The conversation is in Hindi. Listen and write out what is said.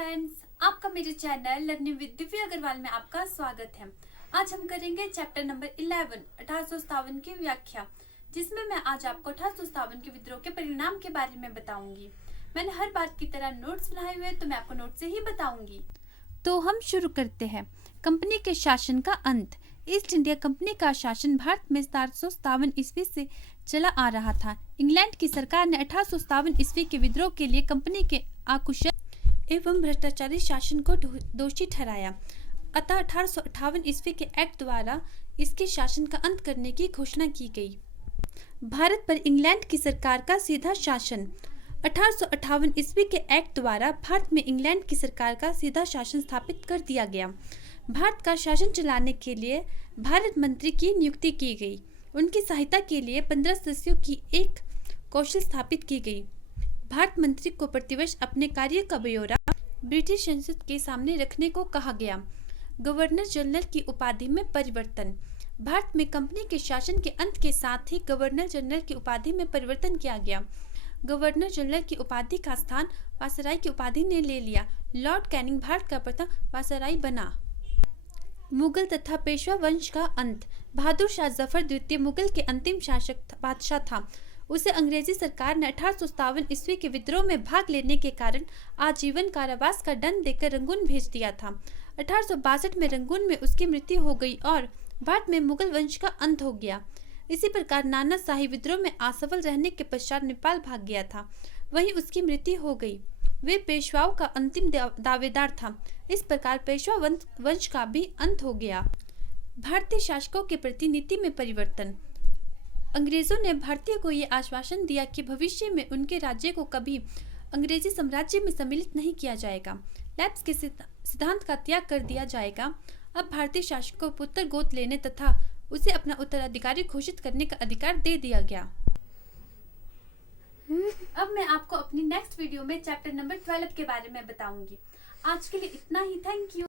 फ्रेंड्स, आपका मेरे channel learning with Divya Agarwal में आपका स्वागत है। आज हम करेंगे चैप्टर नंबर 11 1857 की व्याख्या, जिसमें मैं आज आपको 1857 के विद्रोह के परिणाम के बारे में बताऊंगी। मैंने हर बार की तरह नोट्स बनाए हुए, तो मैं आपको नोट से ही बताऊंगी। तो हम शुरू करते हैं। कंपनी के शासन का अंत। ईस्ट इंडिया कंपनी का शासन भारत में 1757 ईस्वी से चला आ रहा था। इंग्लैंड की सरकार ने 1857 ईस्वी के विद्रोह के लिए कंपनी के अकुशल एवं भ्रष्टाचारी शासन को दोषी ठहराया। अतः 1858 ईस्वी के एक्ट द्वारा इसके शासन का अंत करने की घोषणा की गई। भारत पर इंग्लैंड की सरकार का सीधा शासन। 1858 ईस्वी के एक्ट द्वारा भारत में इंग्लैंड की सरकार का सीधा शासन स्थापित कर दिया गया। भारत का शासन चलाने के लिए भारत मंत्री की नियुक्ति की गई। उनकी सहायता के लिए 15 सदस्यों की एक कौशल स्थापित की गई। भारत मंत्री को प्रतिवर्ष अपने कार्य का ब्यौरा ब्रिटिश संसद के सामने रखने को कहा गया। गवर्नर जनरल की उपाधि में परिवर्तन। भारत में कंपनी के शासन के अंत के साथ ही गवर्नर जनरल की उपाधि में परिवर्तन किया गया। गवर्नर जनरल की उपाधि का स्थान वायसराय की उपाधि ने ले लिया। लॉर्ड कैनिंग भारत का प्रथम वायसराय बना। मुगल तथा पेशवा वंश का अंत। बहादुर शाह जफर द्वितीय मुगल के अंतिम शासक बादशाह था। उसे अंग्रेजी सरकार ने 1857 ईस्वी के विद्रोह में भाग लेने के कारण आजीवन कारावास का दंड देकर रंगून भेज दिया था। 1862 में रंगून में उसकी मृत्यु हो गई और भारत में मुगल वंश का अंत हो गया। इसी प्रकार नाना शाही विद्रोह में असफल रहने के पश्चात नेपाल भाग गया था, वहीं उसकी मृत्यु हो गई। वे पेशवाओं का अंतिम दावेदार था। इस प्रकार पेशवा वंश का भी अंत हो गया। भारतीय शासकों के प्रति नीति में परिवर्तन। अंग्रेजों ने भारतीयों को ये आश्वासन दिया कि भविष्य में उनके राज्य को कभी अंग्रेजी साम्राज्य में सम्मिलित नहीं किया जाएगा। लैप्स के सिद्धांत का त्याग कर दिया जाएगा। अब भारतीय शासकों को पुत्र गोद लेने तथा उसे अपना उत्तराधिकारी घोषित करने का अधिकार दे दिया गया। अब मैं आपको अपनी नेक्स्ट वीडियो में चैप्टर नंबर 12 के बारे में बताऊंगी। आज के लिए इतना ही। Thank you.